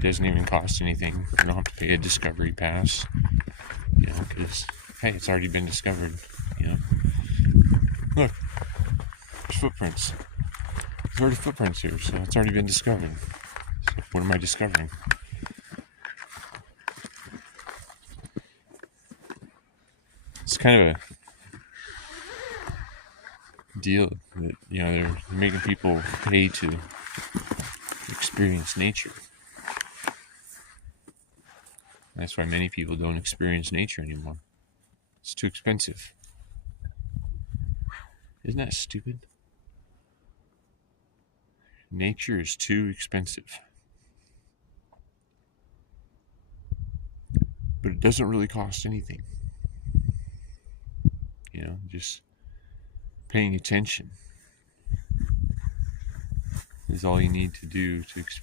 It doesn't even cost anything. You don't have to pay a discovery pass, because, hey, it's already been discovered, Look, there's footprints. There's already footprints here, so it's already been discovered. So what am I discovering? It's kind of a deal that, they're making people pay to experience nature. That's why many people don't experience nature anymore. It's too expensive. Isn't that stupid? Nature is too expensive. But it doesn't really cost anything. Just paying attention is all you need to do to experience